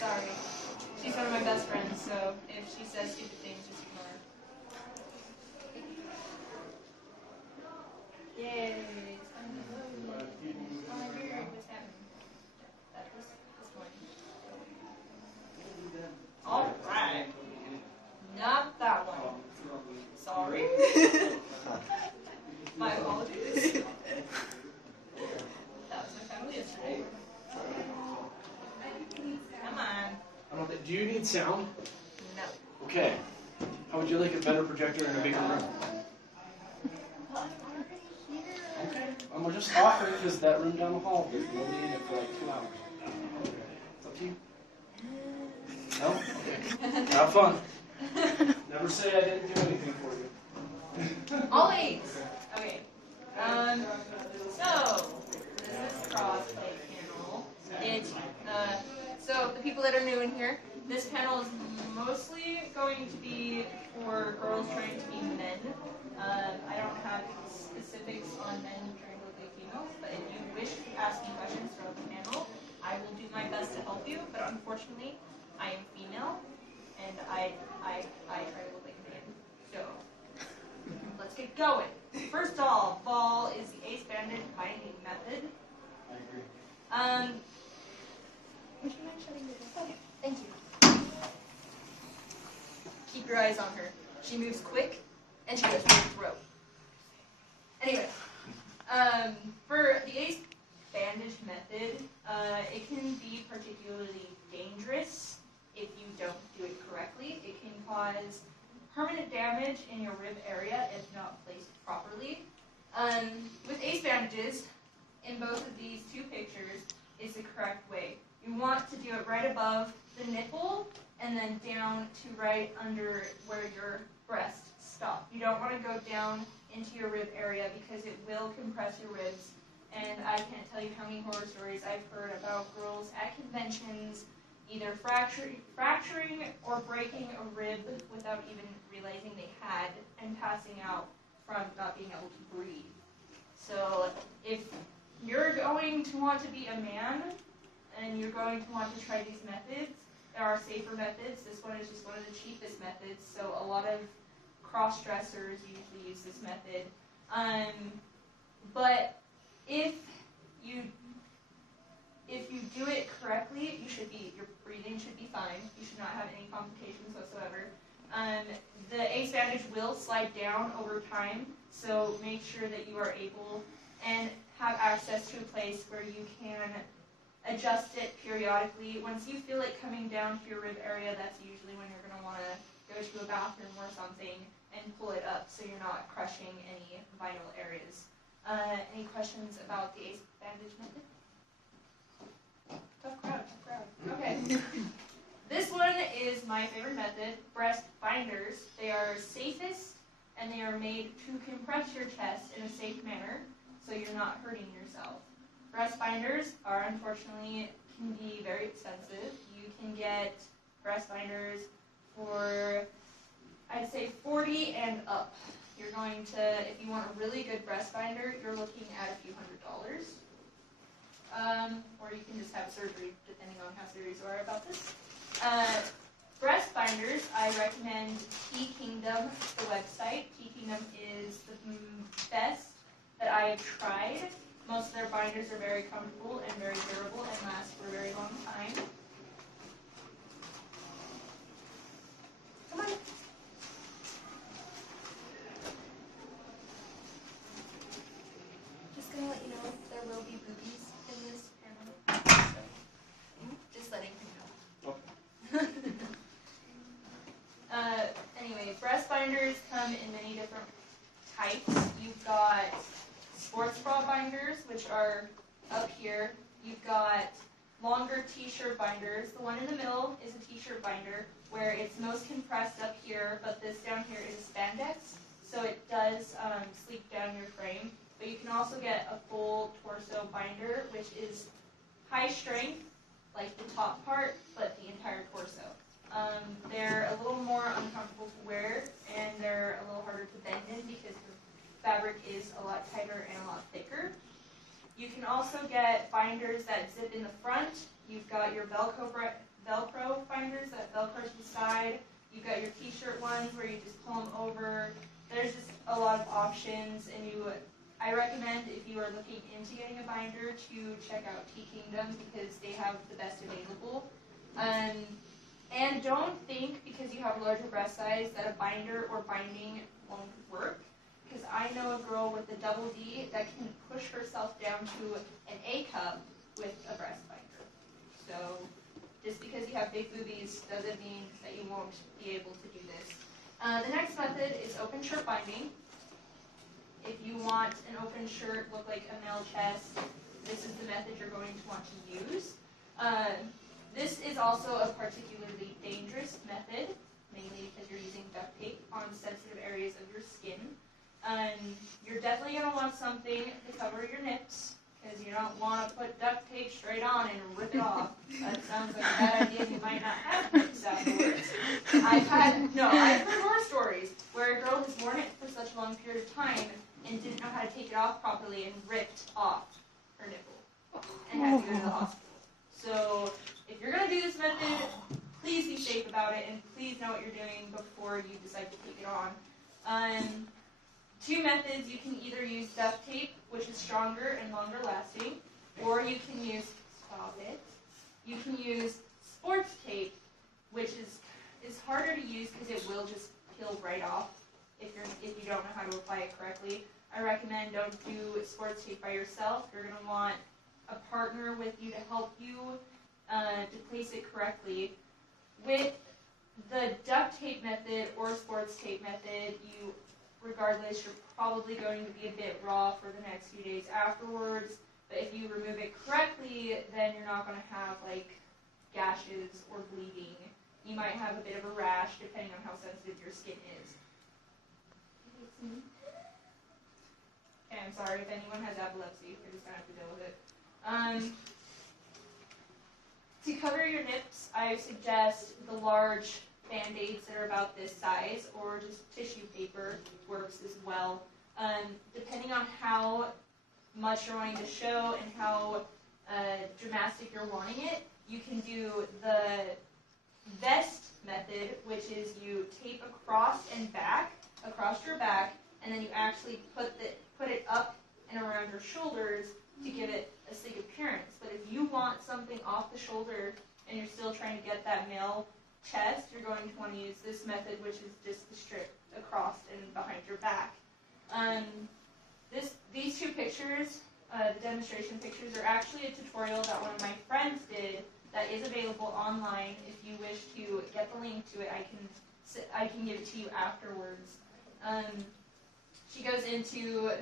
Sorry. She's one of my best friends, so if she says stupid things, just ignore her. Yay! It's time to vote. Oh my dear, what's happening? That was this morning. Alright. Not that one. Sorry. My apologies. That was my family yesterday. Come on. Do you need sound? No. Okay. How would you like a better projector in a bigger room? Okay. I'm gonna just offer it because that room down the hall, there's nobody in it for like 2 hours. It's up to you. No? Okay. Have fun. Never say I didn't do anything for you. Always. Okay. So this is Crossplay Panel. So the people that are new in here, this panel is mostly going to be for girls trying to be men. I don't have specifics on men trying to look like females, but if you wish to ask me questions throughout the panel, I will do my best to help you. But unfortunately, I am female, and I try to look like a man. So let's get going. First of all is the ace bandage binding method. I agree. Would you mind shutting the door? Okay, thank you. Keep your eyes on her. She moves quick, and she goes for the throat. Anyway, for the ace bandage method, it can be particularly dangerous if you don't do it correctly. It can cause permanent damage in your rib area if not placed properly. With ace bandages, in both of these two pictures, is the correct way. You want to do it right above the nipple and then down to right under where your breasts stop. You don't want to go down into your rib area because it will compress your ribs. And I can't tell you how many horror stories I've heard about girls at conventions either fracturing or breaking a rib without even realizing they had and passing out from not being able to breathe. So if you're going to want to be a man and you're going to want to try these methods, there are safer methods. This one is just one of the cheapest methods, so a lot of cross-dressers usually use this method. But if you do it correctly, your breathing should be fine. You should not have any complications whatsoever. The ace bandage will slide down over time, so make sure that you are able and have access to a place where you can adjust it periodically. Once you feel it coming down to your rib area, that's usually when you're going to want to go to a bathroom or something and pull it up so you're not crushing any vital areas. Any questions about the ace bandage method? Tough crowd. Okay. This one is my favorite method, breast binders. They are safest and they are made to compress your chest in a safe manner so you're not hurting yourself. Breast binders are unfortunately can be very expensive. You can get breast binders for, I'd say, $40 and up. You're going to, if you want a really good breast binder, you're looking at a few $100s. Or you can just have surgery, depending on how serious you are about this. Breast binders, I recommend Tea Kingdom, the website. Tea Kingdom is the best that I have tried. Most of their binders are very comfortable and very durable and last for a very long time. Come on. Just going to let you know there will be boobies in this panel. So, just letting you know. Anyway, breast binders come in many different types. You've got sports bra binders, which are up here. You've got longer t-shirt binders. The one in the middle is a t-shirt binder where it's most compressed up here, but this down here is a spandex, so it does sleek down your frame. But you can also get a full torso binder, which is high strength, like the top part, but the entire torso. They're a little more uncomfortable to wear, and they're a little harder to bend in because the fabric is a lot tighter and a lot thicker. You can also get binders that zip in the front. You've got your Velcro binders that Velcro to the side. You've got your t-shirt ones where you just pull them over. There's just a lot of options, and I recommend if you are looking into getting a binder to check out Tea Kingdom because they have the best available. And don't think because you have a larger breast size that a binder or binding won't work. Because I know a girl with a double D that can push herself down to an A cup with a breast binder. So just because you have big boobies doesn't mean that you won't be able to do this. The next method is open shirt binding. If you want an open shirt look like a male chest, this is the method you're going to want to use. This is also a particularly dangerous method, mainly because you're using duct tape on sensitive areas of your skin. You're definitely going to want something to cover your nips, because you don't want to put duct tape straight on and rip it off. That sounds like a bad idea. You might not have nips afterwards. I've heard horror stories where a girl has worn it for such a long period of time and didn't know how to take it off properly and ripped off her nipple and had to go to the hospital. So if you're going to do this method, please be safe about it and please know what you're doing before you decide to take it on. Two methods: you can either use duct tape, which is stronger and longer lasting, or you can use, you can use sports tape, which is harder to use because it will just peel right off if you don't know how to apply it correctly. I recommend don't do sports tape by yourself. You're going to want a partner with you to help you to place it correctly. With the duct tape method or sports tape method, regardless, you're probably going to be a bit raw for the next few days afterwards. But if you remove it correctly, then you're not going to have like gashes or bleeding. You might have a bit of a rash depending on how sensitive your skin is. Okay, I'm sorry if anyone has epilepsy. You're just going to have to deal with it. To cover your nips, I suggest the large Band-Aids that are about this size, or just tissue paper works as well. Depending on how much you're wanting to show and how dramatic you're wanting it, you can do the vest method, which is you tape across your back, and then you actually put it up and around your shoulders to give it a sleek appearance. But if you want something off the shoulder and you're still trying to get that male chest, you're going to want to use this method, which is just the strip across and behind your back. These two pictures, the demonstration pictures, are actually a tutorial that one of my friends did that is available online. If you wish to get the link to it, I can give it to you afterwards. She goes into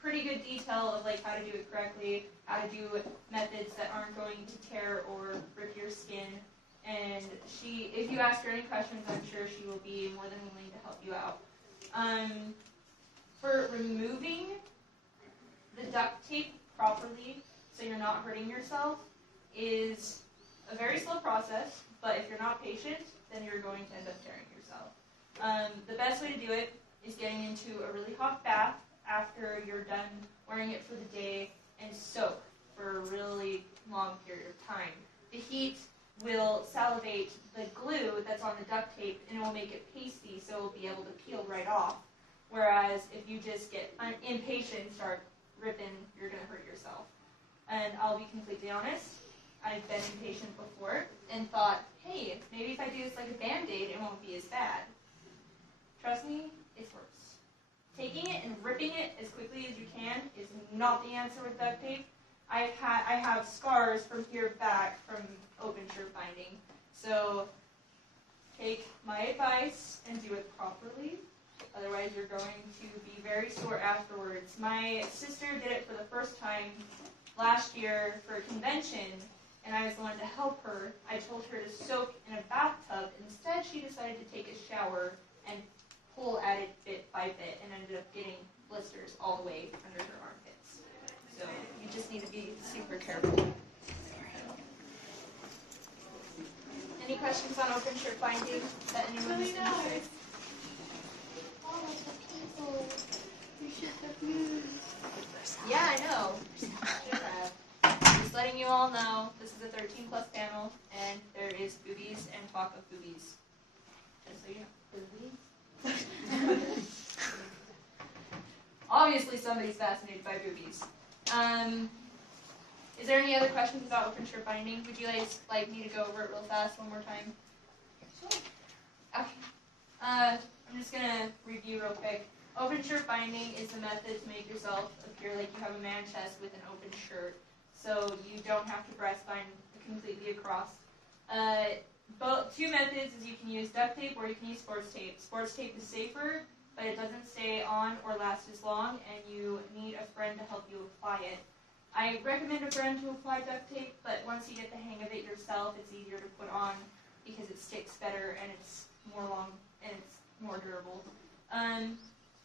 pretty good detail of like how to do it correctly, how to do methods that aren't going to tear or rip your skin. And if you ask her any questions, I'm sure she will be more than willing to help you out. For removing the duct tape properly so you're not hurting yourself is a very slow process, but if you're not patient, then you're going to end up tearing yourself. The best way to do it is getting into a really hot bath after you're done wearing it for the day and soak for a really long period of time. The heat will salivate the glue that's on the duct tape and it will make it pasty so it will be able to peel right off. Whereas if you just get impatient and start ripping, you're going to hurt yourself. And I'll be completely honest, I've been impatient before and thought, hey, maybe if I do this like a Band-Aid, it won't be as bad. Trust me, it's worse. Taking it and ripping it as quickly as you can is not the answer with duct tape. I have scars from here back from open shirt binding. So take my advice and do it properly. Otherwise, you're going to be very sore afterwards. My sister did it for the first time last year for a convention, and I was the one to help her. I told her to soak in a bathtub. Instead, she decided to take a shower and pull at it bit by bit and ended up getting blisters all the way under her armpits. So you just need to be super careful. Any questions on open shirt binding that anyone is interested? You should have used. Yeah, I know. Should have. Just letting you all know, this is a 13 plus panel, and there is boobies and talk of boobies. Just so you know. Boobies? Obviously somebody's fascinated by boobies. Is there any other questions about open shirt binding? Would you guys like me to go over it real fast one more time? Sure. Okay. I'm just going to review real quick. Open shirt binding is a method to make yourself appear like you have a man chest with an open shirt, so you don't have to breast bind completely across. Two methods is you can use duct tape or you can use sports tape. Sports tape is safer, but it doesn't stay on or last as long, and you need a friend to help you apply it. I recommend a friend to apply duct tape, but once you get the hang of it yourself, it's easier to put on because it sticks better and it's more long and it's more durable.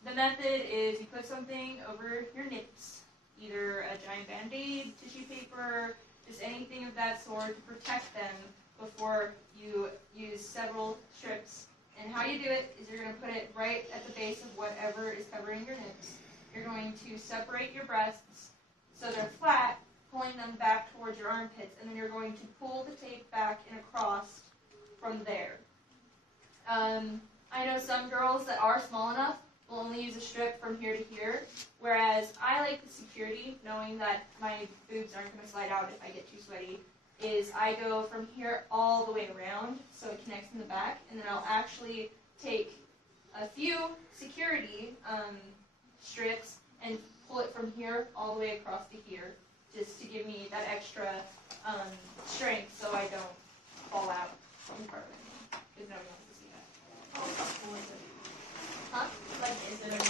The method is you put something over your nips, either a giant band-aid, tissue paper, just anything of that sort to protect them before you use several strips. And how you do it is you're going to put it right at the base of whatever is covering your nips. You're going to separate your breasts so they're flat, pulling them back towards your armpits, and then you're going to pull the tape back and across from there. I know some girls that are small enough will only use a strip from here to here, whereas I like the security, knowing that my boobs aren't going to slide out if I get too sweaty, is I go from here all the way around so it connects in the back, and then I'll actually take a few security strips and pull it from here all the way across to here, just to give me that extra strength so I don't fall out in part of it, because nobody wants to see that. Huh? Like, is it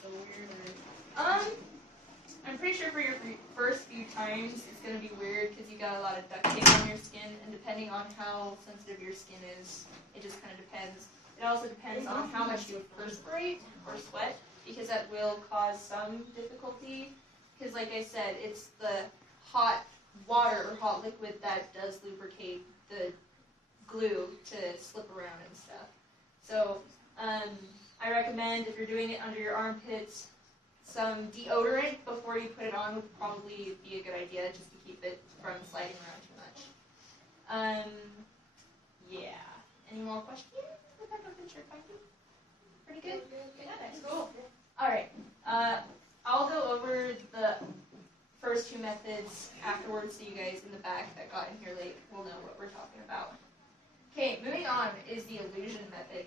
so weird or? I'm pretty sure for your first few times it's going to be weird because you got a lot of duct tape on your skin, and depending on how sensitive your skin is, it just kind of depends. It also depends on how much you perspirate or sweat, because that will cause some difficulty. Because like I said, it's the hot water or hot liquid that does lubricate the glue to slip around and stuff. So I recommend if you're doing it under your armpits, some deodorant before you put it on would probably be a good idea, just to keep it from sliding around too much. Yeah. Any more questions? Pretty good? Yeah, that's cool. Alright. I'll go over the first two methods afterwards, so you guys in the back that got in here late will know what we're talking about. Okay, moving on is the illusion method.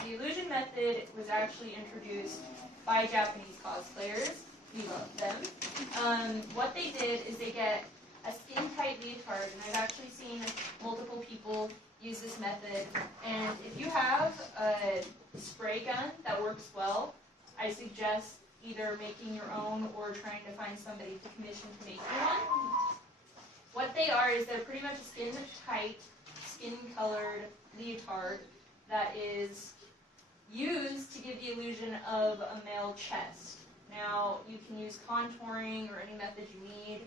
The illusion method was actually introduced by Japanese cosplayers. We love them. What they did is they get a skin-tight leotard, and I've actually seen multiple people use this method. And if you have a spray gun that works well, I suggest either making your own or trying to find somebody to commission to make you one. What they are is they're pretty much a skin-tight, skin-colored leotard that is used to give the illusion of a male chest. Now, you can use contouring or any method you need.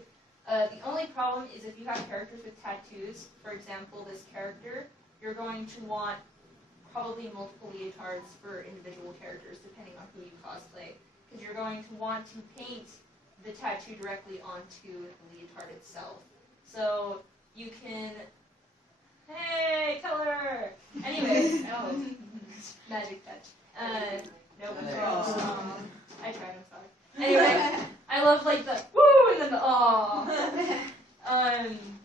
The only problem is if you have characters with tattoos, for example, this character, you're going to want probably multiple leotards for individual characters, depending on who you cosplay, because you're going to want to paint the tattoo directly onto the leotard itself. So you can, hey, color! Anyway, oh, magic touch. Nope, I tried, I'm sorry. Anyway, I love like the woo and then the aw.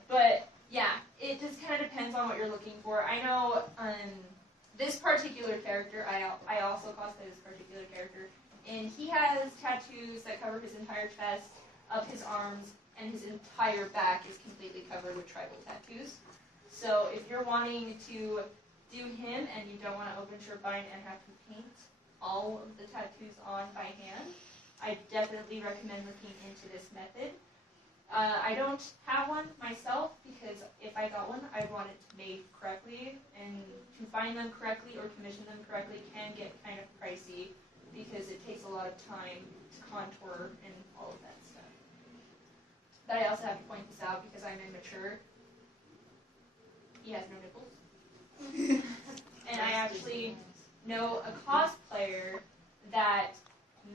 But yeah, it just kind of depends on what you're looking for. I know this particular character, I also cosplay this particular character, and he has tattoos that cover his entire chest, up his arms, and his entire back is completely covered with tribal tattoos. So if you're wanting to do him and you don't want to open shirt bind and have to paint all of the tattoos on by hand, I definitely recommend looking into this method. I don't have one myself because if I got one, I'd want it made correctly, and to find them correctly or commission them correctly can get kind of pricey because it takes a lot of time to contour and all of that stuff. But I also have to point this out because I'm immature. He has no nipples. And I actually know a cosplayer that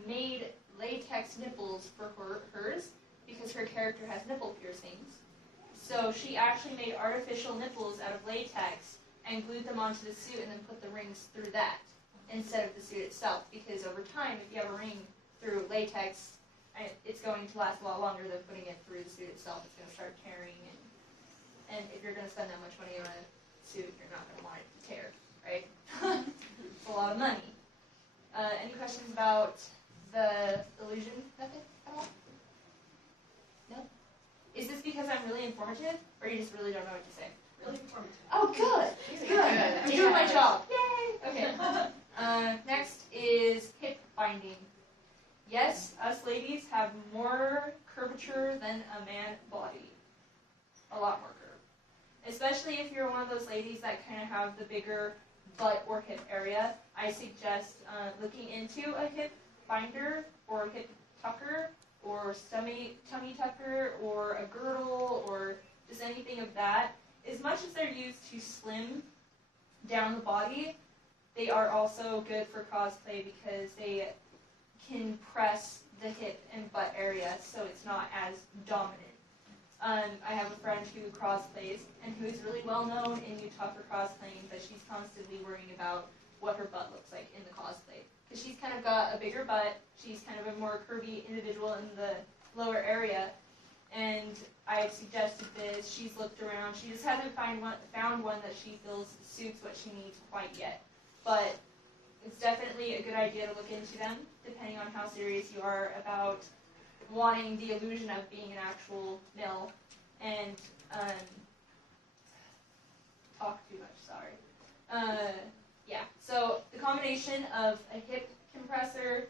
made latex nipples for hers because her character has nipple piercings. So she actually made artificial nipples out of latex and glued them onto the suit and then put the rings through that instead of the suit itself. Because over time, if you have a ring through latex, it's going to last a lot longer than putting it through the suit itself. It's going to start tearing, and if you're going to spend that much money on a suit, you're not going to want it to tear, right? It's a lot of money. Any questions about the illusion method at all? No? Is this because I'm really informative, or you just really don't know what to say? Really informative. Oh, good. Good. I'm doing my job. Yay. Okay. Next is hip binding. Yes, us ladies have more curvature than a man body. A lot more curve. Especially if you're one of those ladies that kind of have the bigger butt or hip area. I suggest looking into a hip binder or a hip tucker or tummy tucker or a girdle or just anything of that. As much as they're used to slim down the body, they are also good for cosplay because they can press the hip and butt area so it's not as dominant. I have a friend who crossplays and who is really well known in Utah for cosplaying, but she's constantly worrying about what her butt looks like in the cosplay. Because she's kind of got a bigger butt, she's kind of a more curvy individual in the lower area, and I've suggested this, she's looked around, she just hasn't found one that she feels suits what she needs quite yet. But it's definitely a good idea to look into them, depending on how serious you are about wanting the illusion of being an actual male, and talk too much, sorry. Yeah, so the combination of a hip compressor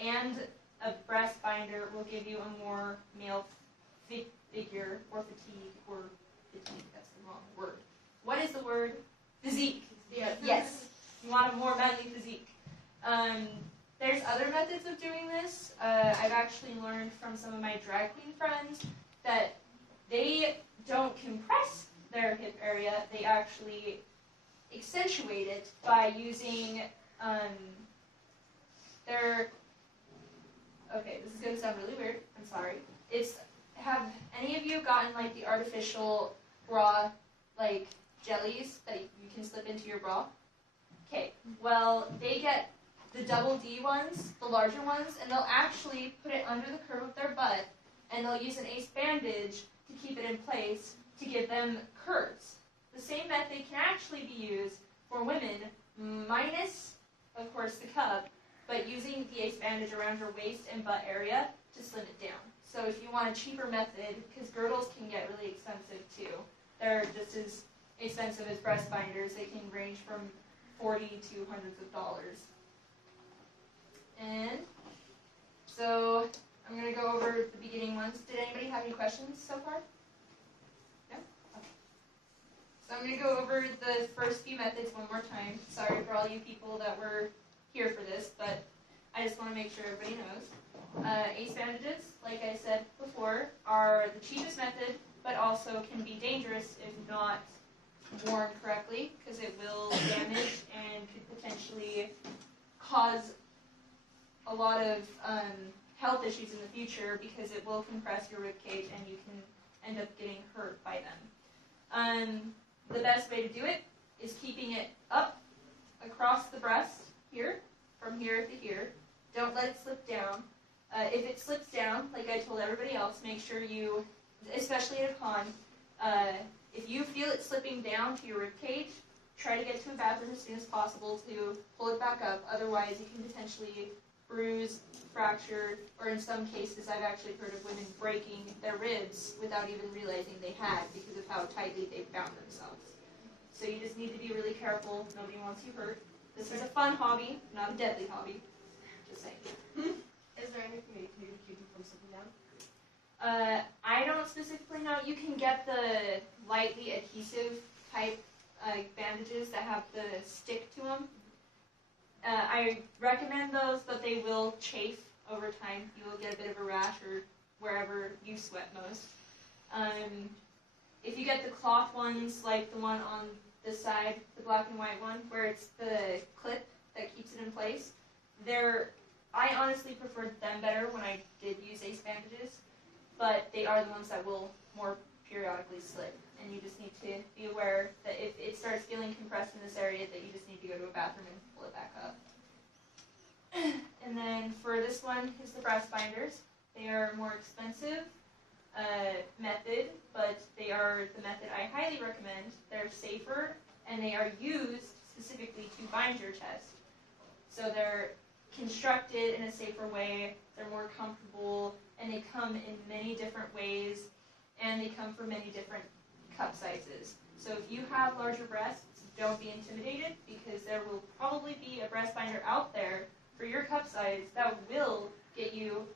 and a breast binder will give you a more male figure, or fatigue, that's the wrong word. What is the word? Physique. Yes, you want a more manly physique. There's other methods of doing this. I've actually learned from some of my drag queen friends that they don't compress their hip area, they actually accentuate it by using okay, this is going to sound really weird, I'm sorry. Have any of you gotten like the artificial bra, like jellies that you can slip into your bra? Okay, well, they get the double D ones, the larger ones, and they'll actually put it under the curve of their butt, and they'll use an ace bandage to keep it in place to give them curves. The same method can actually be used for women, minus, of course, the cup, but using the ace bandage around your waist and butt area to slim it down. So if you want a cheaper method, because girdles can get really expensive too. They're just as expensive as breast binders. They can range from $40 to hundreds of dollars. And so I'm going to go over the beginning ones. Did anybody have any questions so far? No? Okay. So I'm going to go over the first few methods one more time. Sorry for all you people that were here for this, but I just want to make sure everybody knows. Ace bandages, like I said before, are the cheapest method, but also can be dangerous if not worn correctly, because it will damage and could potentially cause a lot of health issues in the future, because it will compress your ribcage and you can end up getting hurt by them. The best way to do it is keeping it up across the breast here, from here to here. Don't let it slip down. If it slips down, like I told everybody else, make sure you, especially at a con, if you feel it slipping down to your ribcage, try to get to a bathroom as soon as possible to pull it back up. Otherwise, you can potentially bruise, fracture, or in some cases, I've actually heard of women breaking their ribs without even realizing they had because of how tightly they bound themselves. So you just need to be really careful. Nobody wants you hurt. This is a fun hobby, not a deadly hobby. Just saying. Is there anything that you can do to keep them from slipping down? I don't specifically know. You can get the lightly adhesive type bandages that have the stick to them. I recommend those, but they will chafe over time. You will get a bit of a rash or wherever you sweat most. If you get the cloth ones, like the one on this side, the black and white one, where it's the clip that keeps it in place, I honestly preferred them better when I did use ace bandages, but they are the ones that will more periodically slip. And you just need to be aware that if it starts feeling compressed in this area, that you just need to go to a bathroom and pull it back up. And then for this one is the brass binders. They are a more expensive method, but they are the method I highly recommend. They're safer, and they are used specifically to bind your chest. So they're constructed in a safer way, they're more comfortable, and they come in many different ways, and they come for many different cup sizes. So if you have larger breasts, don't be intimidated, because there will probably be a breast binder out there for your cup size that will get you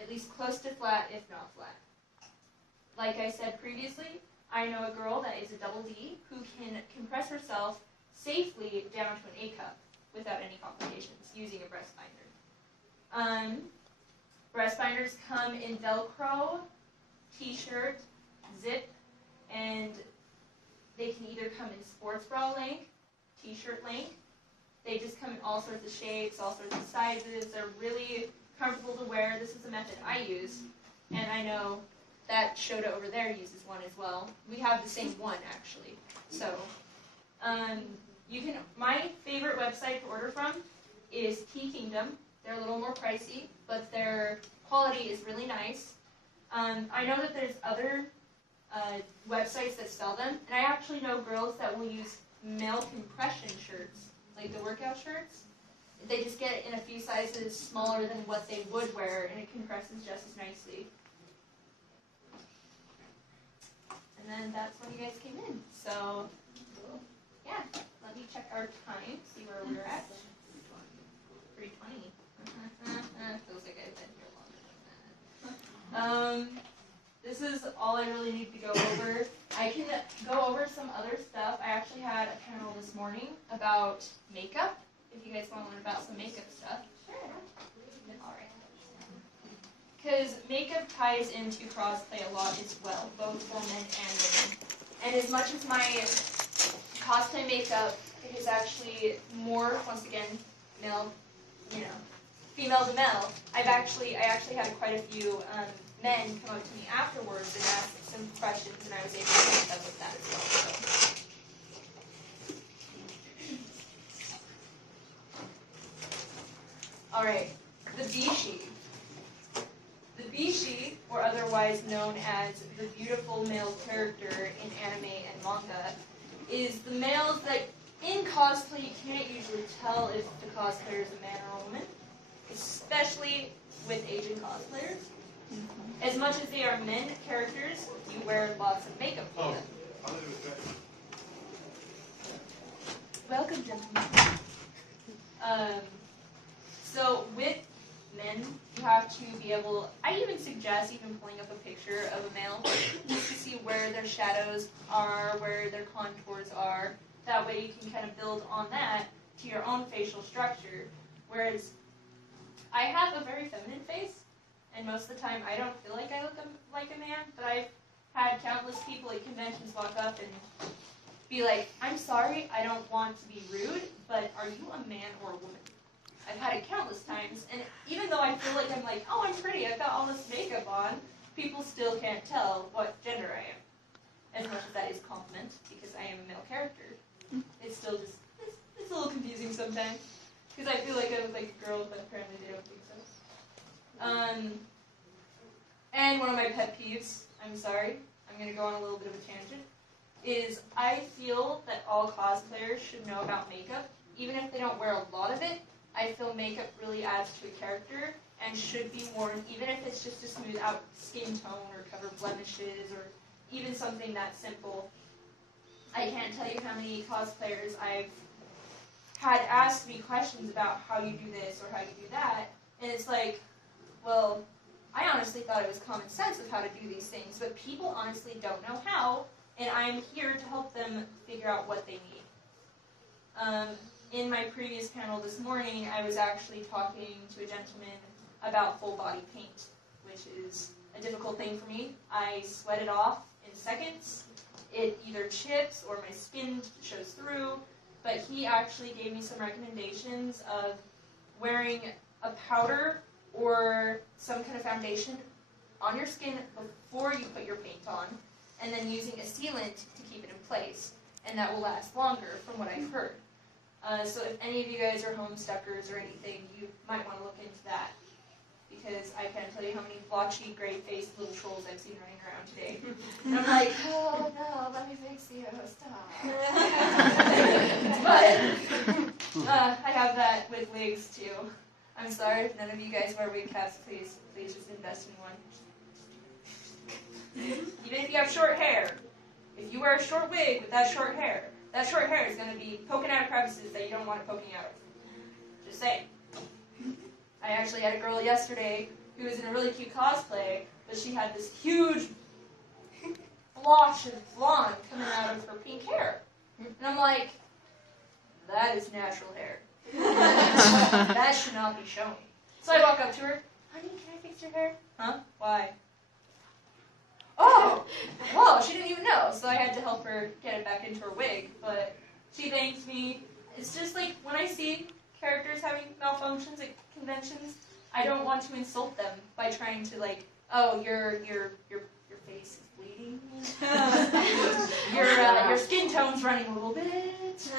at least close to flat, if not flat. Like I said previously, I know a girl that is a double D who can compress herself safely down to an A cup without any complications using a breast binder. Breast binders come in Velcro, t-shirt, zip, and they can either come in sports bra length, t-shirt length. They just come in all sorts of shapes, all sorts of sizes. They're really comfortable to wear. This is a method I use, and I know that Shota over there uses one as well. We have the same one, actually. So, my favorite website to order from is Tea Kingdom. They're a little more pricey, but their quality is really nice. I know that there's other websites that sell them, and I actually know girls that will use male compression shirts, like the workout shirts. They just get it in a few sizes smaller than what they would wear, and it compresses just as nicely. And then that's when you guys came in. So, yeah, let me check our time, see where we're at. 3:20. Feels like I've been here longer than that. This is all I really need to go over. I can go over some other stuff. I actually had a panel this morning about makeup, if you guys want to learn about some makeup stuff. Sure. Alright. Because makeup ties into crossplay a lot as well, both for men and women. And as much as my cosplay makeup is actually more, once again, male, female to male, I actually had quite a few men come up to me afterwards and ask some questions, and I was able to help them with that as well. Alright, the Bishi. The Bishi, or otherwise known as the beautiful male character in anime and manga, is the males that in cosplay you can't usually tell if the cosplayer is a man or a woman, especially with Asian cosplayers. As much as they are men characters, you wear lots of makeup for them. Welcome, gentlemen. So with men, you have to be able, I even suggest even pulling up a picture of a male just to see where their shadows are, where their contours are. That way you can kind of build on that to your own facial structure. Whereas I have a very feminine face, and most of the time I don't feel like I look like a man, but I've had countless people at conventions walk up and be like, I'm sorry, I don't want to be rude, but are you a man or a woman? I've had it countless times, and even though I feel like I'm like, oh, I'm pretty, I've got all this makeup on, people still can't tell what gender I am. As much as that is a compliment, because I am a male character, it's still just, it's a little confusing sometimes, because I feel like I look like a girl, but apparently they don't think so. And one of my pet peeves, I'm sorry, I'm going to go on a little bit of a tangent, is I feel that all cosplayers should know about makeup, even if they don't wear a lot of it. I feel makeup really adds to a character and should be worn, even if it's just to smooth out skin tone or cover blemishes or even something that simple. I can't tell you how many cosplayers I've had asked me questions about how you do this or how you do that, and it's like, well, I honestly thought it was common sense of how to do these things, but people honestly don't know how, and I'm here to help them figure out what they need. In my previous panel this morning, I was actually talking to a gentleman about full body paint, which is a difficult thing for me. I sweat it off in seconds. It either chips or my skin shows through, but he actually gave me some recommendations of wearing a powder or some kind of foundation on your skin before you put your paint on, and then using a sealant to keep it in place, and that will last longer from what I've heard. So if any of you guys are homestuckers or anything, you might want to look into that, because I can't tell you how many blotchy, gray-faced little trolls I've seen running around today. And I'm like, oh no, let me fix you, stop. But I have that with wigs too. I'm sorry if none of you guys wear wig caps, please just invest in one. Even if you have short hair, if you wear a short wig with that short hair is going to be poking out of crevices that you don't want it poking out of. Just saying. I actually had a girl yesterday who was in a really cute cosplay, but she had this huge blotch of blonde coming out of her pink hair. And I'm like, that is natural hair. That should not be showing. So I walk up to her, honey, can I fix your hair? Huh? Why? Oh, well, she didn't even know, so I had to help her get it back into her wig, but she thanked me. It's just like, when I see characters having malfunctions at conventions, I don't want to insult them by trying to, like, oh, your face is bleeding, your skin tone's running a little bit,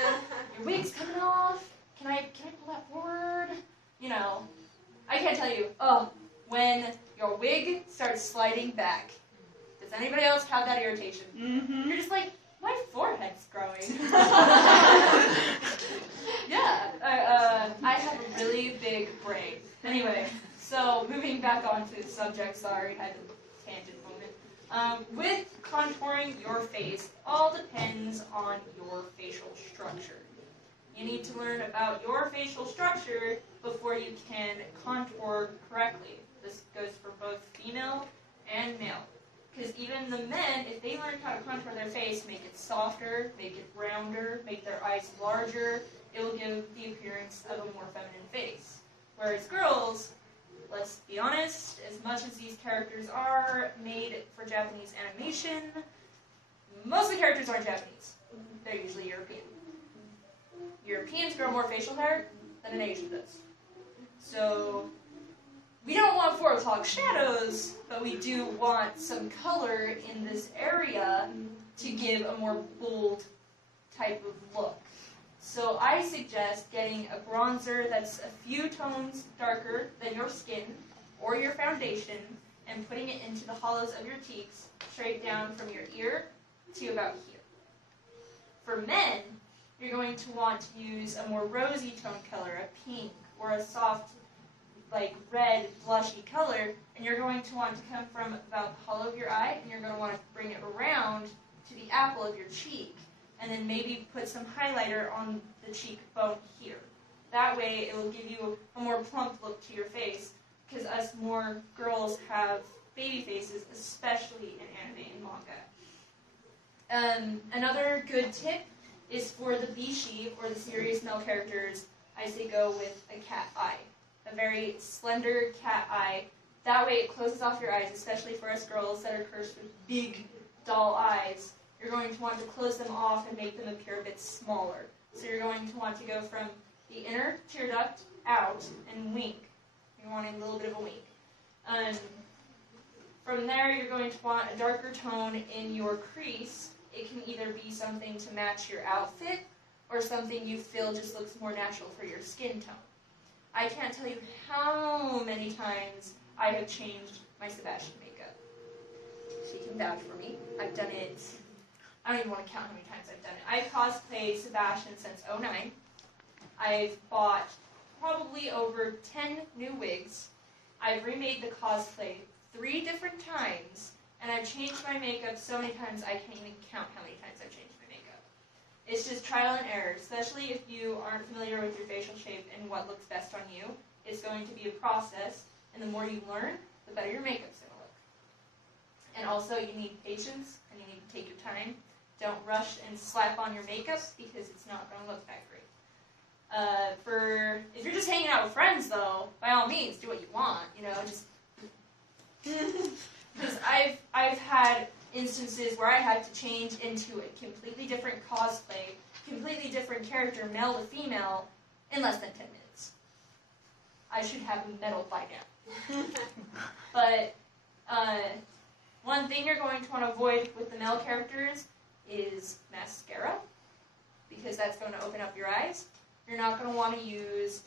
your wig's coming off, can I pull that forward? You know, I can't tell you, when your wig starts sliding back. Does anybody else have that irritation? Mm-hmm. You're just like, my forehead's growing. Yeah, I have a really big brain. Anyway, so moving back onto the subject, sorry, I had a tangent moment. With contouring your face, all depends on your facial structure. You need to learn about your facial structure before you can contour correctly. This goes for both female and male. Because even the men, if they learn how to contour their face, make it softer, make it rounder, make their eyes larger, it will give the appearance of a more feminine face. Whereas girls, let's be honest, as much as these characters are made for Japanese animation, most of the characters aren't Japanese. They're usually European. Europeans grow more facial hair than an Asian does. So we don't want 4 o'clock shadows, but we do want some color in this area to give a more bold type of look. So I suggest getting a bronzer that's a few tones darker than your skin or your foundation and putting it into the hollows of your cheeks, straight down from your ear to about here. For men, you're going to want to use a more rosy tone color, a pink or a soft, like red, blushy color, and you're going to want to come from about the hollow of your eye, and you're going to want to bring it around to the apple of your cheek, and then maybe put some highlighter on the cheekbone here. That way it will give you a more plump look to your face, because us more girls have baby faces, especially in anime and manga. Another good tip is for the bishi, or the serious male characters, I say go with a cat eye. A very slender cat eye. That way it closes off your eyes, especially for us girls that are cursed with big doll eyes. You're going to want to close them off and make them appear a bit smaller. So you're going to want to go from the inner tear duct out and wink. You're wanting a little bit of a wink. From there, you're going to want a darker tone in your crease. It can either be something to match your outfit or something you feel just looks more natural for your skin tone. I can't tell you how many times I have changed my Sebastian makeup. She can vouch for me. I've done it, I don't even want to count how many times I've done it. I've cosplayed Sebastian since '09. I've bought probably over 10 new wigs. I've remade the cosplay 3 different times, and I've changed my makeup so many times I can't even count how many times I've changed my makeup. It's just trial and error, especially if you aren't familiar with your facial shape and what looks best on you. It's going to be a process, and the more you learn, the better your makeup's going to look. And also, you need patience, and you need to take your time. Don't rush and slap on your makeup, because it's not going to look that great. If you're just hanging out with friends, though, by all means, do what you want, you know, just... Because I've had instances where I had to change into a completely different cosplay, completely different character, male to female, in less than 10 minutes. I should have a medal by now. But One thing you're going to want to avoid with the male characters is mascara, because that's going to open up your eyes. You're not going to want to use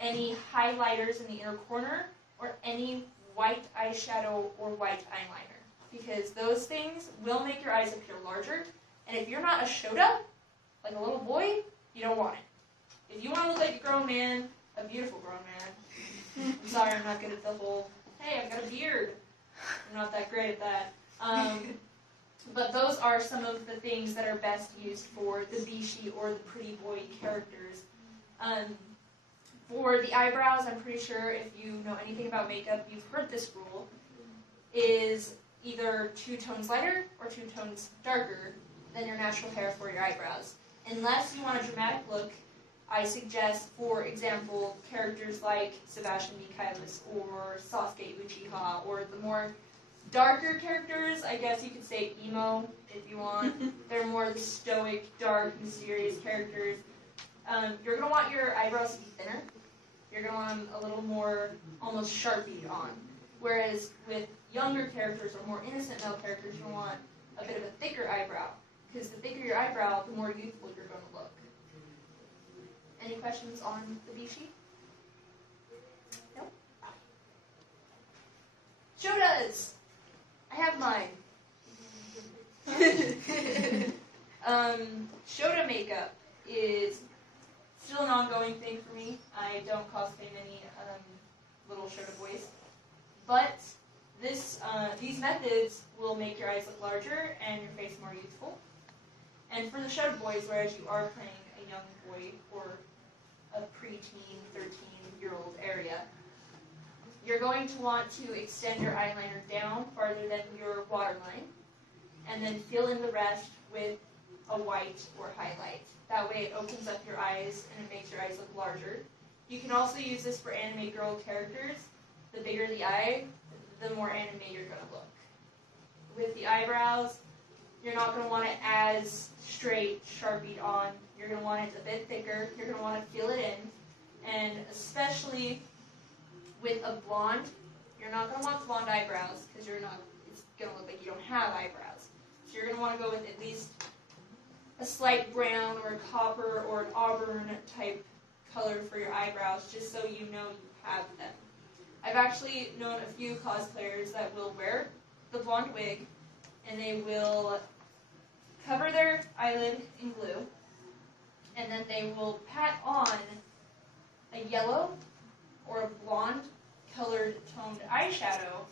any highlighters in the inner corner or any white eyeshadow or white eyeliner, because those things will make your eyes appear larger. And if you're not a Shota, like a little boy, you don't want it. If you want to look like a grown man, a beautiful grown man, I'm sorry, I'm not good at the whole, hey, I've got a beard. I'm not that great at that. But those are some of the things that are best used for the bishi or the pretty boy characters. For the eyebrows, I'm pretty sure if you know anything about makeup, you've heard this rule, is either 2 tones lighter or 2 tones darker than your natural hair for your eyebrows. Unless you want a dramatic look, I suggest, for example, characters like Sebastian Michaelis or Sasuke Uchiha, or the more darker characters, I guess you could say emo if you want. They're more the stoic, dark, mysterious characters. You're going to want your eyebrows to be thinner. You're going to want them a little more almost Sharpied on. Whereas with younger characters or more innocent male characters, you want a bit of a thicker eyebrow. Because the thicker your eyebrow, the more youthful you're going to look. Any questions on the bishi? No? Shotas! I have mine. Shota makeup is still an ongoing thing for me. I don't cosplay many little Shota boys. But these methods will make your eyes look larger and your face more youthful. And for the Shota boys, whereas you are playing a young boy or a preteen, 13-year-old area, you're going to want to extend your eyeliner down farther than your waterline, and then fill in the rest with a white or highlight. That way it opens up your eyes and it makes your eyes look larger. You can also use this for anime girl characters. The bigger the eye, the more anime you're going to look. With the eyebrows, you're not going to want it as straight, Sharpied on. You're going to want it a bit thicker. You're going to want to fill it in. And especially with a blonde, you're not going to want blonde eyebrows because it's going to look like you don't have eyebrows. So you're going to want to go with at least a slight brown or a copper or an auburn type color for your eyebrows, just so you know you have them. I've actually known a few cosplayers that will wear the blonde wig, and they will cover their eyelid in glue, and then they will pat on a yellow or a blonde colored toned eyeshadow,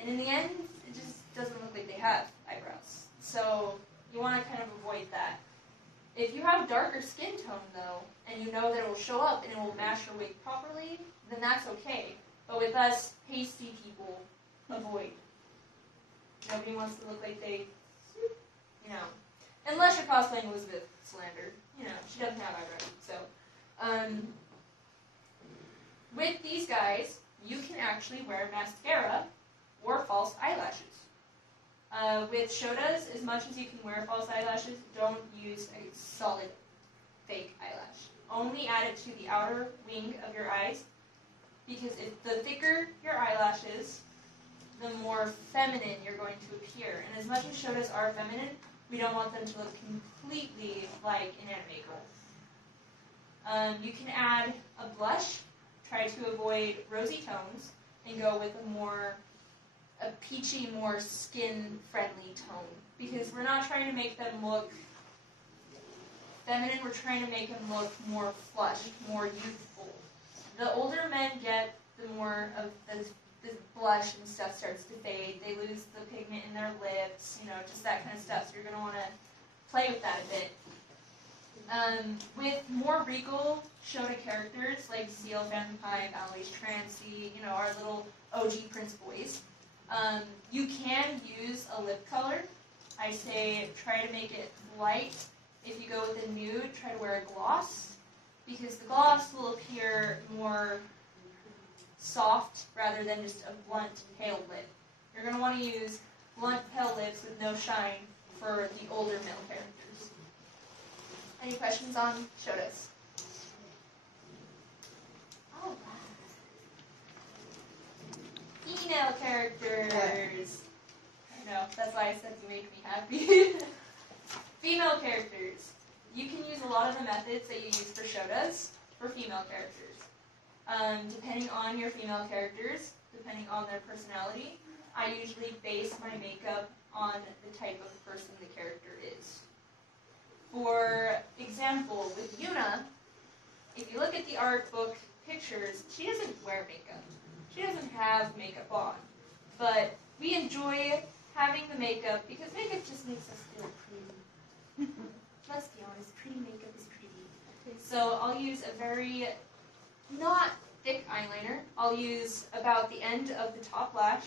and in the end, it just doesn't look like they have eyebrows. So you want to kind of avoid that. If you have a darker skin tone, though, and you know that it will show up and it will match your wig properly, then that's okay. But with us pasty people, avoid. Nobody wants to look like they, unless you're cosplaying Elizabeth Salander. She doesn't have eyebrows. So, with these guys, you can actually wear mascara or false eyelashes. With Shotas, as much as you can wear false eyelashes, don't use a solid fake eyelash. Only add it to the outer wing of your eyes, because the thicker your eyelashes, the more feminine you're going to appear. And as much as Shotas are feminine, we don't want them to look completely like an anime girl. You can add a blush, try to avoid rosy tones, and go with a peachy, more skin-friendly tone. Because we're not trying to make them look feminine, we're trying to make them look more flushed, more youthful. The older men get, the more of the blush and stuff starts to fade. They lose the pigment in their lips, just that kind of stuff. So you're going to want to play with that a bit. With more regal Shota characters like Sweets-Senpai, Valet's Trancy, our little OG Prince boys, you can use a lip color. I say try to make it light. If you go with a nude, try to wear a gloss, because the gloss will appear more soft rather than just a blunt, pale lip. You're going to want to use blunt, pale lips with no shine for the older male characters. Any questions on Shotas? All right. Female characters. advice that you make me happy. Female characters. You can use a lot of the methods that you use for shotas for female characters. Depending on your female characters, depending on their personality, I usually base my makeup on the type of person the character is. For example, with Yuna, if you look at the art book pictures, she doesn't wear makeup. She doesn't have makeup on. But we enjoy having the makeup because makeup just makes us feel pretty. Let's be honest, pretty makeup is pretty. So I'll use a very not thick eyeliner. I'll use about the end of the top lash,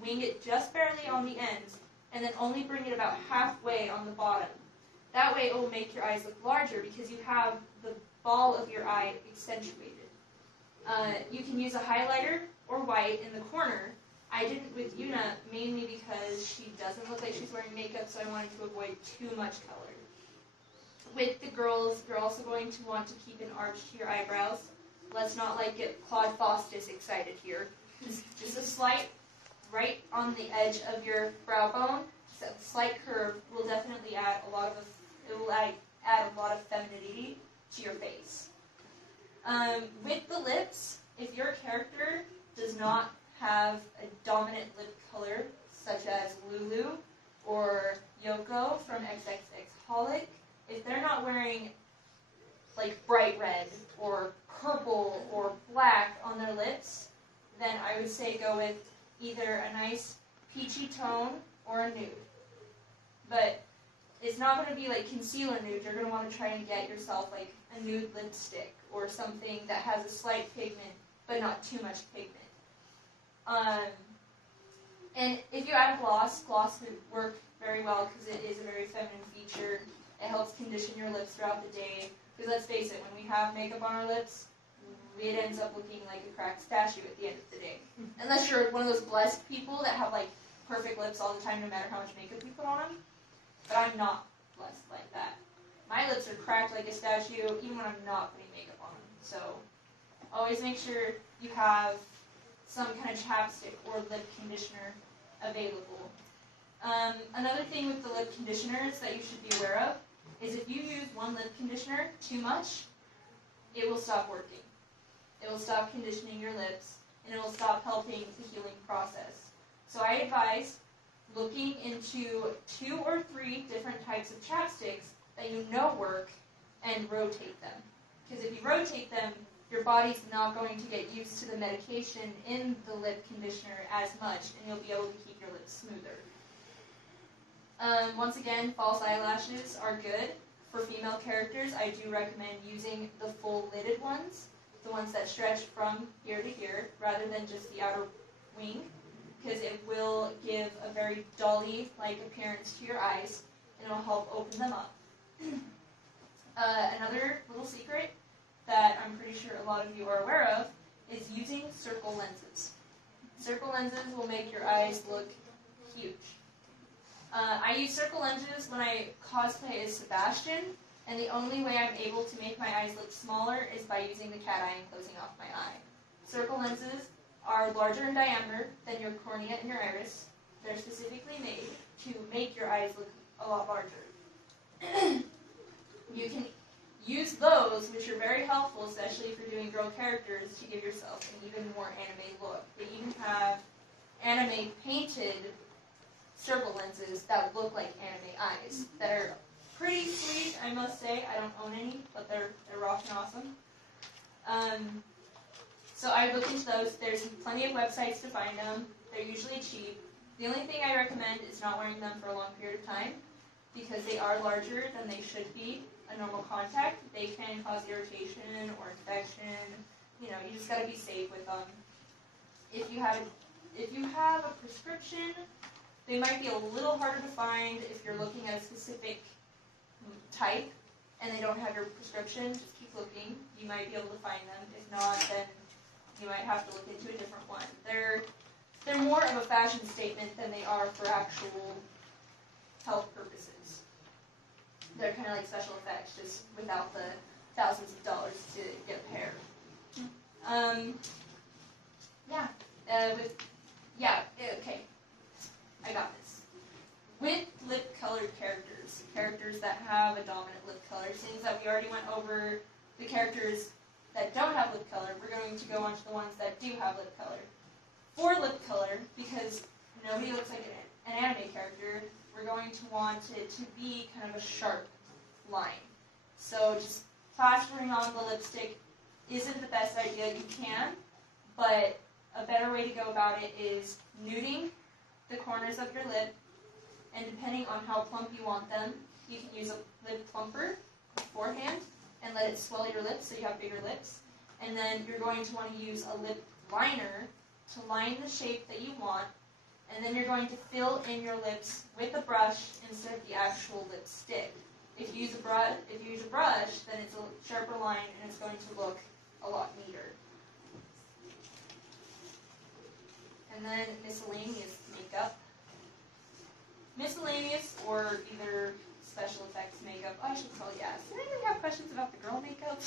wing it just barely on the ends, and then only bring it about halfway on the bottom. That way it will make your eyes look larger because you have the ball of your eye accentuated. You can use a highlighter or white in the corner. I didn't with Yuna mainly because she doesn't look like she's wearing makeup, so I wanted to avoid too much color. With the girls, you're also going to want to keep an arch to your eyebrows. Let's not get Claude Faustus excited here. Just a slight right on the edge of your brow bone, just a slight curve will definitely add a lot of femininity to your face. With the lips, if your character does not have a dominant lip color, such as Lulu or Yoko from XXXholic, if they're not wearing bright red or purple or black on their lips, then I would say go with either a nice peachy tone or a nude. But it's not going to be concealer nude. You're going to want to try and get yourself a nude lipstick or something that has a slight pigment but not too much pigment. And if you add gloss would work very well because it is a very feminine feature. It helps condition your lips throughout the day. Because let's face it, when we have makeup on our lips, it ends up looking like a cracked statue at the end of the day. Unless you're one of those blessed people that have perfect lips all the time no matter how much makeup you put on them. But I'm not blessed like that. My lips are cracked like a statue even when I'm not putting makeup on them. So always make sure you have some kind of chapstick or lip conditioner available. Another thing with the lip conditioners that you should be aware of is if you use one lip conditioner too much, it will stop working. It will stop conditioning your lips, and it will stop helping the healing process. So I advise looking into 2 or 3 different types of chapsticks that you know work and rotate them. Because if you rotate them, your body's not going to get used to the medication in the lip conditioner as much, and you'll be able to keep your lips smoother. Once again, false eyelashes are good. For female characters, I do recommend using the full lidded ones, the ones that stretch from here to here, rather than just the outer wing, because it will give a very dolly-like appearance to your eyes, and it will help open them up. Another little secret that I'm pretty sure a lot of you are aware of is using circle lenses. Circle lenses will make your eyes look huge. I use circle lenses when I cosplay as Sebastian, and the only way I'm able to make my eyes look smaller is by using the cat eye and closing off my eye. Circle lenses are larger in diameter than your cornea and your iris. They're specifically made to make your eyes look a lot larger. You can use those, which are very helpful, especially if you're doing girl characters, to give yourself an even more anime look. They even have anime painted circle lenses that look like anime eyes that are pretty sweet, I must say. I don't own any, but they're rockin' awesome. So I look into those. There's plenty of websites to find them. They're usually cheap. The only thing I recommend is not wearing them for a long period of time because they are larger than they should be. A normal contact, they can cause irritation or infection. You just gotta be safe with them. If you have a prescription, they might be a little harder to find if you're looking at a specific type and they don't have your prescription. Just keep looking. You might be able to find them. If not, then you might have to look into a different one. They're more of a fashion statement than they are for actual health purposes. They're kind of like special effects, just without the thousands of dollars to get a pair. Okay. I got this. colored characters. Characters that have a dominant lip color. Seeing that we already went over the characters that don't have lip color, we're going to go on to the ones that do have lip color. For lip color, because nobody looks like an anime character, we're going to want it to be kind of a sharp line. So just plastering on the lipstick isn't the best idea. You can, but a better way to go about it is nuding the corners of your lip, and depending on how plump you want them, you can use a lip plumper beforehand and let it swell your lips so you have bigger lips. And then you're going to want to use a lip liner to line the shape that you want, and then you're going to fill in your lips with a brush instead of the actual lipstick. If you use a brush, then it's a sharper line and it's going to look a lot neater. And then miscellaneous makeup. Miscellaneous or either special effects makeup. Oh, I should probably ask. Does anybody have questions about the girl makeup?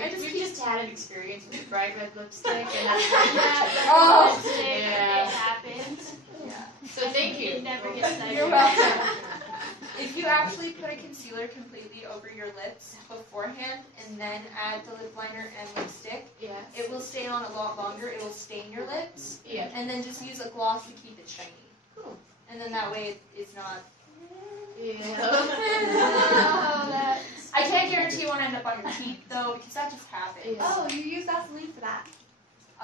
You just had an experience with bright red lipstick, and that's yeah. It happened. Yeah. So thank you. It never gets nicer. You're welcome. If you actually put a concealer completely over your lips beforehand and then add the lip liner and lipstick, Yes. it will stay on a lot longer. It will stain your lips. Yeah. And then just use a gloss to keep it shiny. Cool. And then that way it's not... Yeah. I can't guarantee it won't end up on your teeth though, because that just happens. Yeah. Oh, you use Vaseline for that.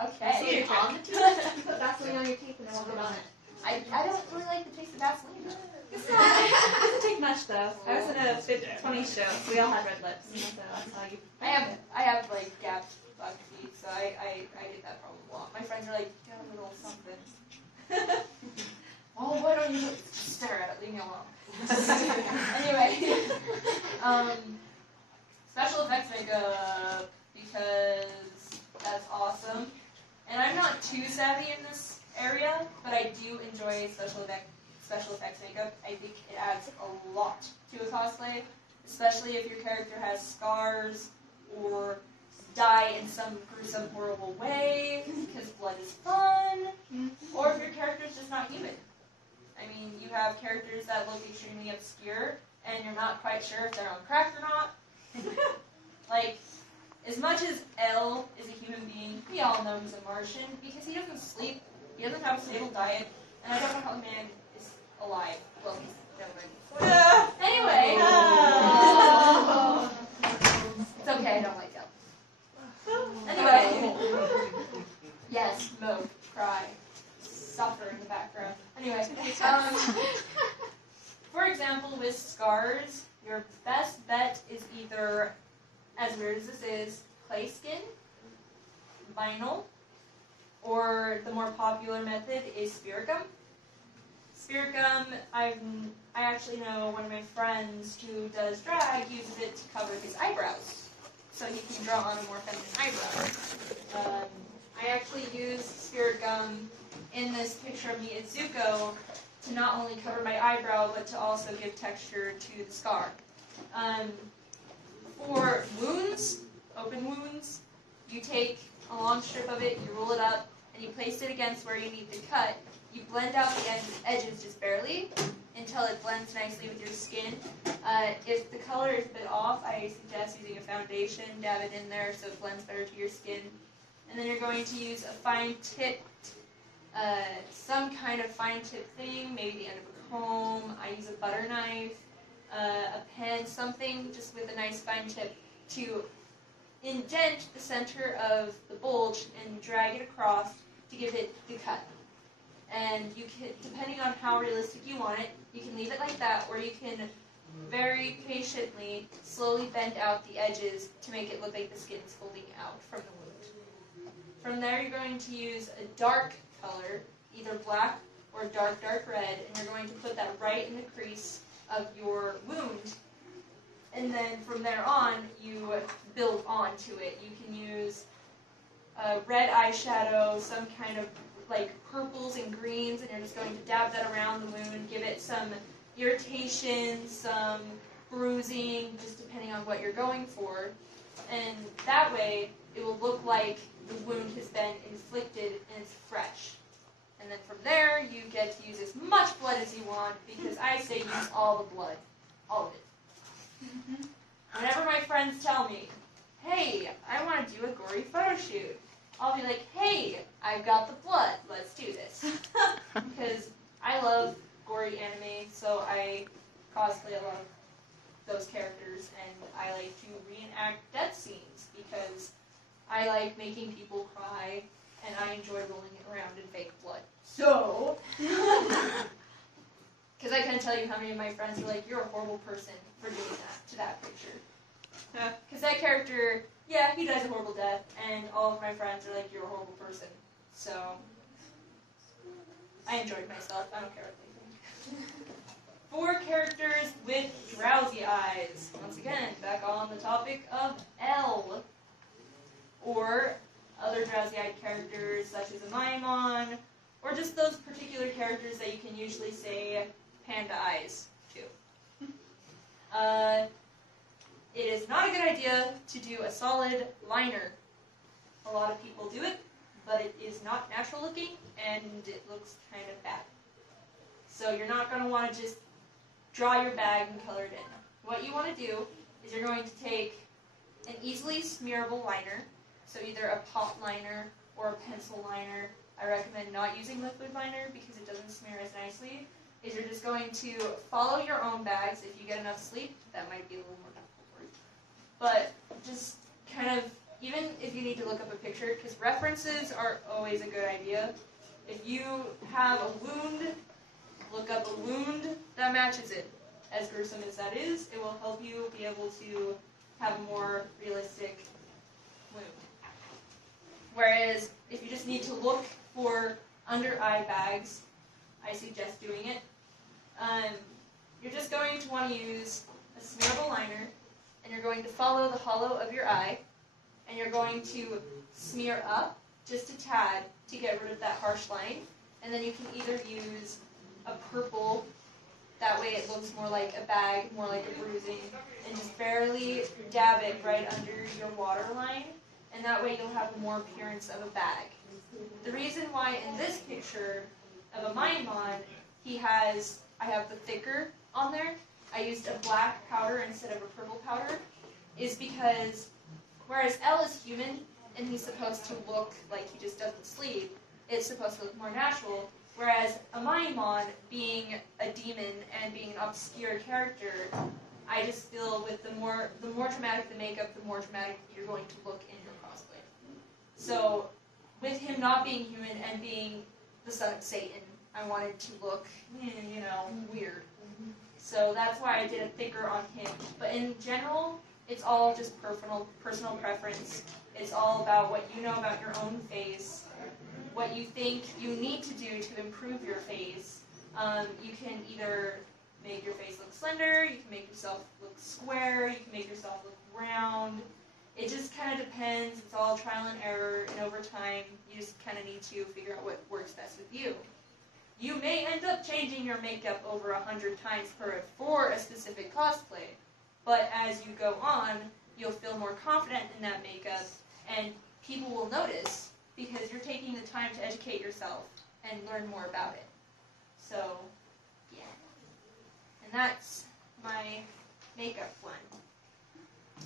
Okay. So on the teeth? You put Vaseline on your teeth and then rub it on it. I don't really like the taste of Vaseline though. It doesn't take much though. I was in a Fit 20 show, so we all had red lips. So that's how you. I have like gapped buck teeth, so I get that problem a lot. My friends are like, get a little something. Oh, why don't you just stare at it? Leave me alone. Anyway, special effects makeup, because that's awesome. And I'm not too savvy in this area, but I do enjoy special effects makeup. I think it adds a lot to a cosplay, especially if your character has scars or die in some gruesome, horrible way, because blood is fun, or if your character is just not human. I mean, you have characters that look extremely obscure, and you're not quite sure if they're on crack or not. Like, as much as L is a human being, we all know he's a Martian, because he doesn't sleep, he doesn't have a stable diet, and I don't know how the man is alive. Well, he's never mind. Anyway. It's okay, I don't like L. Anyway. Yes, mope, cry, suffer in the background. Anyway, for example, with scars, your best bet is either, as weird as this is, clay skin, vinyl, or the more popular method is spirit gum. Spirit gum, I actually know one of my friends who does drag uses it to cover his eyebrows, so he can draw on a more feminine eyebrow. I actually used spirit gum in this picture of me at Zuko to not only cover my eyebrow, but to also give texture to the scar. For wounds, open wounds, you take a long strip of it, you roll it up, and you place it against where you need to cut. You blend out the edges just barely until it blends nicely with your skin. If the color is a bit off, I suggest using a foundation, dab it in there so it blends better to your skin. And then you're going to use a fine tip, some kind of fine tip thing, maybe the end of a comb. I use a butter knife, a pen, something just with a nice fine tip to indent the center of the bulge and drag it across to give it the cut. And you can, depending on how realistic you want it, you can leave it like that, or you can very patiently slowly bend out the edges to make it look like the skin is folding out from the wound. From there, you're going to use a dark color, either black or dark red, and you're going to put that right in the crease of your wound. And then from there on, you build onto it. You can use red eyeshadow, some kind of like purples and greens, and you're just going to dab that around the wound, give it some irritation, some bruising, just depending on what you're going for. And that way, it will look like the wound has been inflicted and it's fresh. And then from there, you get to use as much blood as you want, because I say use all the blood. All of it. Whenever my friends tell me, hey, I want to do a gory photo shoot, I'll be like, hey, I've got the blood, let's do this. Because I love gory anime, so I cosplay a lot of those characters, and I like to reenact death scenes, because I like making people cry, and I enjoy rolling it around in fake blood. So, because I couldn't tell you how many of my friends are like, you're a horrible person for doing that to that picture. Because that character, yeah, he dies a horrible death, and all of my friends are like, you're a horrible person. So, I enjoyed myself. I don't care what they think. 4 characters with drowsy eyes. Once again, back on the topic of L. Or other drowsy-eyed characters such as a Maimon, or just those particular characters that you can usually say panda eyes to. It is not a good idea to do a solid liner. A lot of people do it, but it is not natural looking, and it looks kind of bad. So you're not going to want to just draw your bag and color it in. What you want to do is you're going to take an easily smearable liner, so either a pot liner or a pencil liner. I recommend not using liquid liner because it doesn't smear as nicely. Is you're just going to follow your own bags. If you get enough sleep, that might be a little more difficult for you. But just kind of, even if you need to look up a picture, because references are always a good idea. If you have a wound, look up a wound that matches it. As gruesome as that is, it will help you be able to have a more realistic wound. Whereas, if you just need to look for under-eye bags, I suggest doing it. You're just going to want to use a smearable liner, and you're going to follow the hollow of your eye, and you're going to smear up just a tad to get rid of that harsh line, and then you can either use a purple, that way it looks more like a bag, more like a bruising, and just barely dab it right under your waterline, and that way you'll have more appearance of a bag. The reason why in this picture of a Maimon, I have the thicker on there, I used a black powder instead of a purple powder, is because whereas L is human, and he's supposed to look like he just doesn't sleep, it's supposed to look more natural, whereas a Maimon, being a demon and being an obscure character, I just feel with the more dramatic the makeup, the more dramatic you're going to look in your cosplay. So, with him not being human and being the son of Satan, I wanted to look, weird. So that's why I did a thicker on him. But in general, it's all just personal preference. It's all about what you know about your own face, what you think you need to do to improve your face. You can either make your face look slender, you can make yourself look square, you can make yourself look round. It just kind of depends. It's all trial and error, and over time, you just kind of need to figure out what works best with you. You may end up changing your makeup over 100 times for a specific cosplay, but as you go on, you'll feel more confident in that makeup, and people will notice because you're taking the time to educate yourself and learn more about it. So, yeah. And that's my makeup one.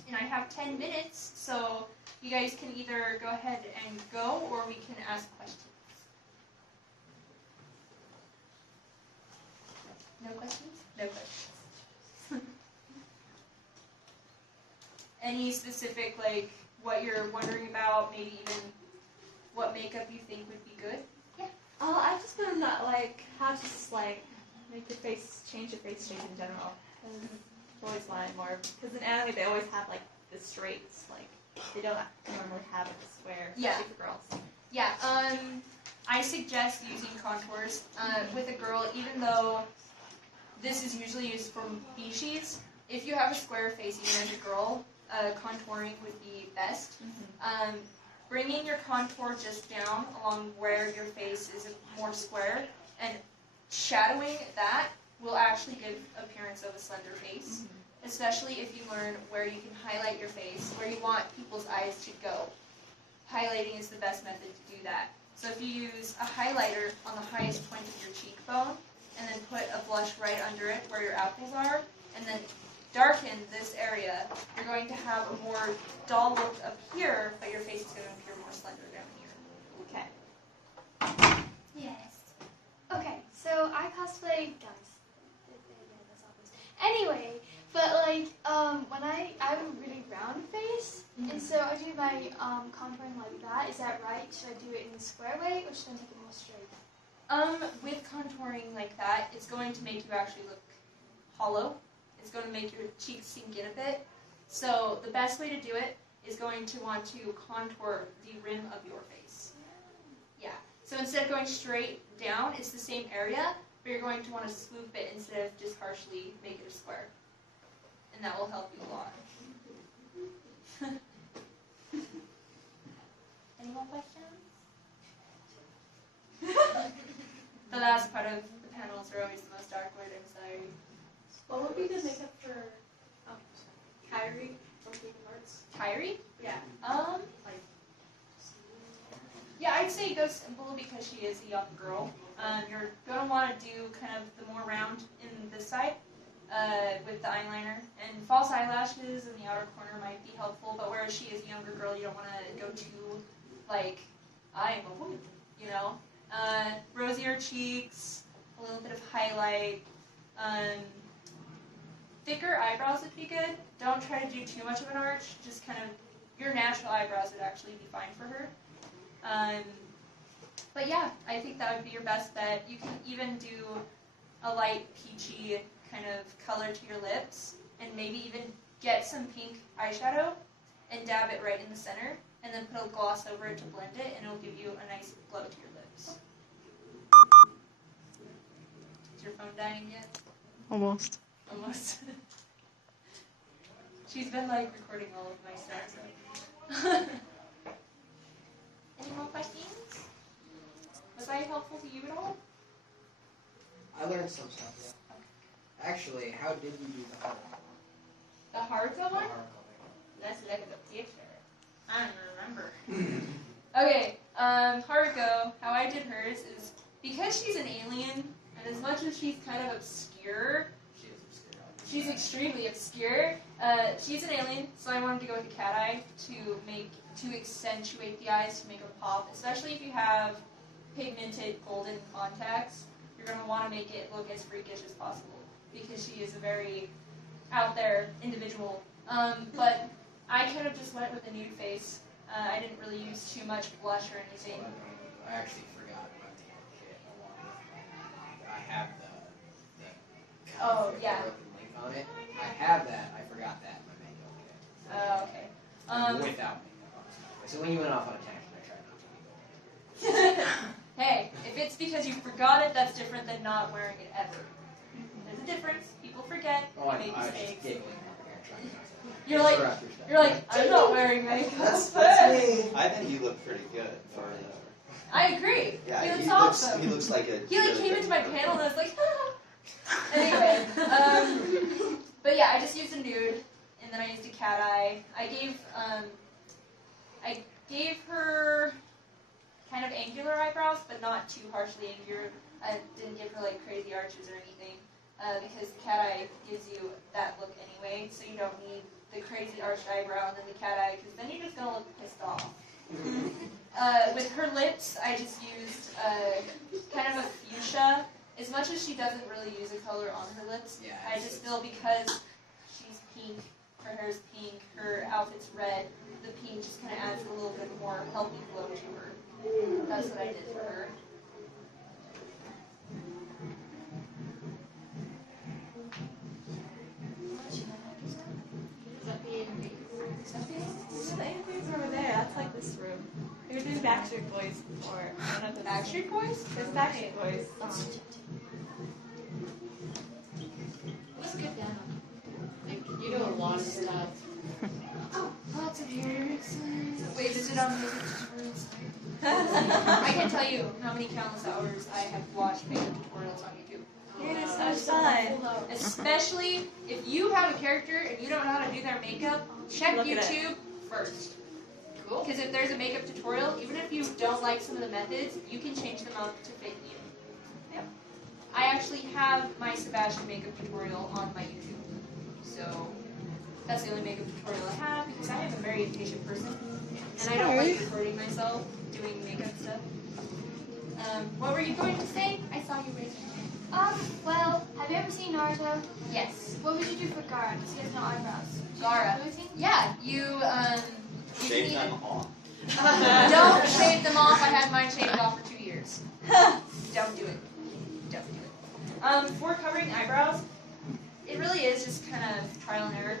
And I have 10 minutes, so you guys can either go ahead and go, or we can ask questions. No questions? No questions. Any specific, what you're wondering about, maybe even what makeup you think would be good? Yeah. I just want to know, how to just, make your face, change your face shape in general. I've always wanted more, because in anime they always have, the straights, they don't normally have, a square, especially for girls. Yeah, I suggest using contours with a girl, even though this is usually used for bishies. If you have a square face, even as a girl, contouring would be best. Mm-hmm. Bringing your contour just down along where your face is more square, and shadowing that will actually give appearance of a slender face, especially if you learn where you can highlight your face, where you want people's eyes to go. Highlighting is the best method to do that. So if you use a highlighter on the highest point of your cheekbone, and then put a blush right under it where your apples are, and then darken this area, you're going to have a more dull look up here, but your face is going to appear more slender down here. Okay. Yes. Okay, so I cosplay guys. That's obvious. Anyway, but like when I have a really round face, and so I do my contouring like that. Is that right? Should I do it in a square way, or should I take it more straight? With contouring like that, it's going to make you actually look hollow. It's going to make your cheeks sink in a bit. So the best way to do it is going to want to contour the rim of your face. Yeah. So instead of going straight down, it's the same area, but you're going to want to swoop it instead of just harshly make it a square. And that will help you a lot. Any more questions? The last part of the panels are always the most awkward, I'm sorry. What would be the makeup for Kyrie from Kingdom Hearts? Kyrie? Yeah. Yeah, I'd say go simple because she is a young girl. You're going to want to do kind of the more round in this side with the eyeliner. And false eyelashes in the outer corner might be helpful, but whereas she is a younger girl, you don't want to go too, like, I am a woman, you know? Rosier cheeks, a little bit of highlight. Thicker eyebrows would be good. Don't try to do too much of an arch. Just kind of, your natural eyebrows would actually be fine for her. But yeah, I think that would be your best bet. You can even do a light peachy kind of color to your lips, and maybe even get some pink eyeshadow and dab it right in the center, and then put a gloss over it to blend it, and it'll give you a nice glow to your lips. Is your phone dying yet? Almost. Almost. She's been like recording all of my stuff. So. Any more questions? Was I helpful to you at all? I learned some stuff, yeah. Actually, how did you do the Haruko? The Haruko one? Haruko Let's look at the picture. I don't remember. Okay, Haruko, how I did hers is, because she's an alien, and as much as she's kind of obscure, She is obscure. she's extremely obscure. She's an alien, so I wanted to go with the cat eye to accentuate the eyes, to make them pop. Especially if you have pigmented golden contacts, you're going to want to make it look as freakish as possible because she is a very out there individual. But I kind of just went with a nude face. I didn't really use too much blush or anything. I actually forgot my makeup kit along with I have the Oh, yeah. link on it. I have that. I forgot that in my makeup kit. Okay. Without makeup on. So when you went off on a tangent, I tried not to be going. Hey, if it's because you forgot it, that's different than not wearing it ever. There's a difference. People forget. Oh, I Make was just mistakes. giggling. Trying not to. You're like, Interrupt your stuff. You're like, I'm not wearing makeup. That's me. I think you look pretty good for I agree. yeah, he looks he awesome. he looks like a He like really came good into my photo. panel and I was like, ah. Anyway, but yeah, I just used a nude and then I used a cat eye. I gave her kind of angular eyebrows, but not too harshly angular. I didn't give her like crazy arches or anything because the cat eye gives you that look anyway, so you don't need the crazy arched eyebrow and then the cat eye because then you're just gonna look pissed off. With her lips, I just used kind of a fuchsia. As much as she doesn't really use a color on her lips, Yeah, I just feel because she's pink, her hair's pink, her outfit's red, the pink just kind of adds a little bit more healthy glow to her. That's what I did for her. Is that the AMV? The AMVs over there. That's like this room. We were doing Backstreet Boys before. I don't know if it's Backstreet Boys? There's Backstreet Boys. What's good down? Like, you do a lot of stuff. Lots of lyrics. Wait, is it on music tutorials? I can tell you how many countless hours I have watched makeup tutorials on YouTube. It is so fun. Especially if you have a character and you don't know how to do their makeup, check Look at it. YouTube first. Cool. Because if there's a makeup tutorial, even if you don't like some of the methods, you can change them up to fit you. Yeah. I actually have my Sebastian makeup tutorial on my YouTube. So that's the only makeup tutorial I have because I am a very impatient person. And I don't like recording myself doing makeup stuff. What were you going to say? I saw you raise your hand. Well, have you ever seen Naruto? Yes. What would you do for Gaara? Because he has no eyebrows. Gaara. Anything? Yeah, you Shave can them off. don't shave them off. I had mine shaved off for 2 years. Don't do it. Don't do it. For covering eyebrows, it really is just kind of trial and error.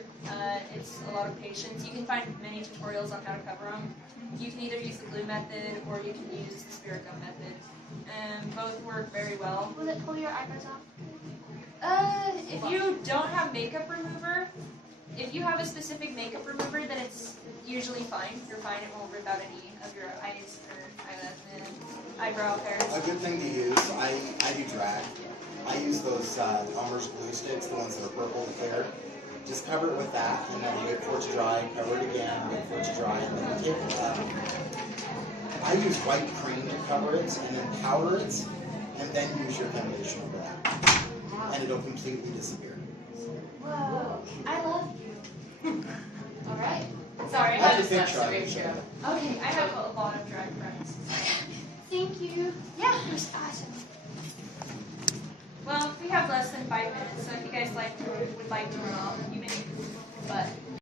It's a lot of patience. You can find many tutorials on how to cover them. You can either use the glue method or you can use the spirit gum method. Both work very well. Will it pull your eyebrows off? If you don't have makeup remover, if you have a specific makeup remover, then it's usually fine. You're fine. It won't rip out any of your eyes or eyebrow hairs. A good thing to use, I do drag. I use those Elmer's glue sticks, the ones that are purple and clear. Just cover it with that, and then you wait for it to dry, cover it again, wait for it to dry, and then you take it up. I use white cream to cover it, and then powder it, and then use your foundation over that. And it'll completely disappear. Whoa. I love you. Alright. Sorry, I That's have a big a try. Okay, I have a lot of drag friends. Thank you. Yeah. It was awesome. Well, we have less than 5 minutes, so if you guys would like to run off, you may. But